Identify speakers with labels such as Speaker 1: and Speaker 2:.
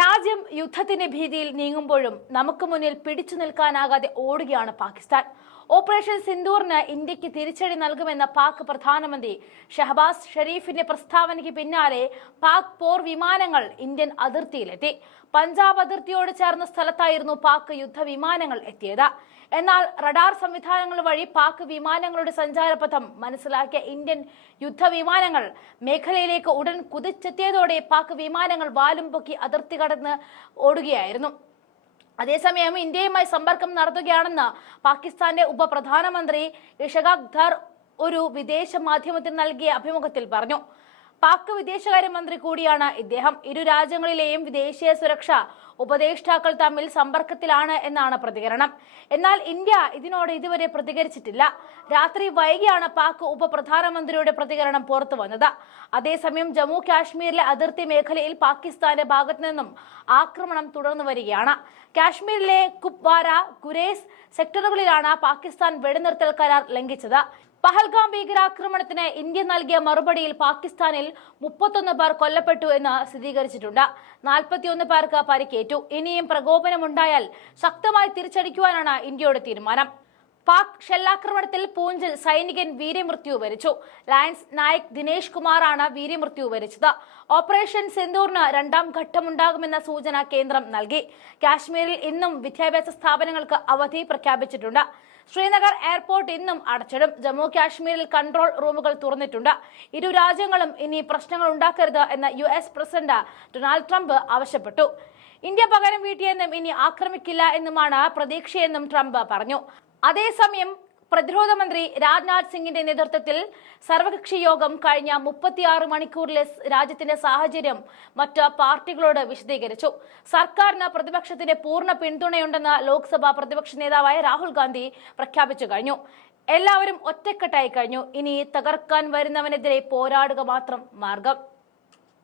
Speaker 1: രാജ്യം യുദ്ധത്തിന്റെ ഭീതിയിൽ നീങ്ങുമ്പോഴും നമുക്ക് മുന്നിൽ പിടിച്ചു നിൽക്കാനാകാതെ ഓടുകയാണ് പാകിസ്ഥാൻ. ഓപ്പറേഷൻ സിന്ദൂറിന് ഇന്ത്യയ്ക്ക് തിരിച്ചടി നൽകുമെന്ന പാക് പ്രധാനമന്ത്രി ഷഹബാസ് ഷെരീഫിന്റെ പ്രസ്താവനയ്ക്ക് പിന്നാലെ പാക് പോർ വിമാനങ്ങൾ ഇന്ത്യൻ അതിർത്തിയിലെത്തി. പഞ്ചാബ് അതിർത്തിയോട് ചേർന്ന സ്ഥലത്തായിരുന്നു പാക് യുദ്ധവിമാനങ്ങൾ എത്തിയത്. എന്നാൽ റഡാർ സംവിധാനങ്ങൾ വഴി പാക് വിമാനങ്ങളുടെ സഞ്ചാരപഥം മനസ്സിലാക്കിയ ഇന്ത്യൻ യുദ്ധവിമാനങ്ങൾ മേഖലയിലേക്ക് ഉടൻ കുതിച്ചെത്തിയതോടെ പാക് വിമാനങ്ങൾ വാലും പൊക്കി അതിർത്തി കടന്ന് ഓടുകയായിരുന്നു. അതേസമയം ഇന്ത്യയുമായി സമ്പർക്കം നടത്തുകയാണെന്ന് പാകിസ്ഥാന്റെ ഉപപ്രധാനമന്ത്രി ഇഷഖാഖ് ധർ ഒരു വിദേശ മാധ്യമത്തിന് നൽകിയ അഭിമുഖത്തിൽ പറഞ്ഞു. പാക് വിദേശകാര്യമന്ത്രി കൂടിയാണ്. ഇദ്ദേഹം ഇരു രാജ്യങ്ങളിലെയും വിദേശീയ സുരക്ഷ ഉപദേഷ്ടാക്കൾ തമ്മിൽ സമ്പർക്കത്തിലാണ് എന്നാണ് പ്രതികരണം. എന്നാൽ ഇന്ത്യ ഇതിനോട് ഇതുവരെ പ്രതികരിച്ചിട്ടില്ല. രാത്രി വൈകിയാണ് പാക് ഉപപ്രധാനമന്ത്രിയുടെ പ്രതികരണം പുറത്തു വന്നത്. അതേസമയം ജമ്മു കാശ്മീരിലെ അതിർത്തി മേഖലയിൽ പാകിസ്ഥാന്റെ ഭാഗത്തു നിന്നും ആക്രമണം തുടർന്നു വരികയാണ്. കാശ്മീരിലെ കുപ്വാര ഗുരേസ് സെക്ടറുകളിലാണ് പാകിസ്ഥാൻ വെടിനിർത്തൽ കരാർ ലംഘിച്ചത്. പഹൽഗാം ഭീകരാക്രമണത്തിന് ഇന്ത്യ നൽകിയ മറുപടിയിൽ പാകിസ്ഥാനിൽ മുപ്പത്തൊന്ന് പേർ കൊല്ലപ്പെട്ടു എന്ന് സ്ഥിരീകരിച്ചിട്ടുണ്ട്. നാൽപ്പത്തിയൊന്ന് പേർക്ക് പരിക്കേറ്റു. ഇനിയും പ്രകോപനമുണ്ടായാൽ ശക്തമായി തിരിച്ചടിക്കുവാനാണ് ഇന്ത്യയുടെ തീരുമാനം. പാക് ഷെല്ലാക്രമണത്തിൽ പൂഞ്ചിൽ സൈനികൻ വീരമൃത്യു വരിച്ചു. ലയൻസ് നായക് ദിനേശ് കുമാറാണ് വീരമൃത്യു വരിച്ചത്. ഓപ്പറേഷൻ സിന്ദൂറിന് രണ്ടാം ഘട്ടമുണ്ടാകുമെന്ന സൂചന കേന്ദ്രം നൽകി. കാശ്മീരിൽ ഇന്നും വിദ്യാഭ്യാസ സ്ഥാപനങ്ങൾക്ക് അവധി പ്രഖ്യാപിച്ചിട്ടുണ്ട്. ശ്രീനഗർ എയർപോർട്ട് ഇന്നും അടച്ചിടും. ജമ്മു കാശ്മീരിൽ കൺട്രോൾ റൂമുകൾ തുറന്നിട്ടുണ്ട്. ഇരു രാജ്യങ്ങളും ഇനി പ്രശ്നങ്ങൾ ഉണ്ടാക്കരുത് എന്ന് U S president Donald Trump ആവശ്യപ്പെട്ടു. ഇന്ത്യ പകരം വീട്ടിയെന്നും ഇനി ആക്രമിക്കില്ല എന്നുമാണ് പ്രതീക്ഷയെന്നും ട്രംപ് പറഞ്ഞു. അതേസമയം പ്രതിരോധ മന്ത്രി രാജ്നാഥ് സിംഗിന്റെ നേതൃത്വത്തിൽ സർവകക്ഷി യോഗം കഴിഞ്ഞ മുപ്പത്തിയാറ് മണിക്കൂറിലെ രാജ്യത്തിന്റെ സാഹചര്യം മറ്റ് പാർട്ടികളോട് വിശദീകരിച്ചു. സർക്കാരിന് പ്രതിപക്ഷത്തിന്റെ പൂർണ പിന്തുണയുണ്ടെന്ന് ലോക്സഭാ പ്രതിപക്ഷ നേതാവായ രാഹുൽ ഗാന്ധി പ്രഖ്യാപിച്ചു കഴിഞ്ഞു. എല്ലാവരും ഒറ്റക്കെട്ടായി കഴിഞ്ഞു. ഇനി തകർക്കാൻ വരുന്നവനെതിരെ പോരാടുക മാത്രം മാർഗം.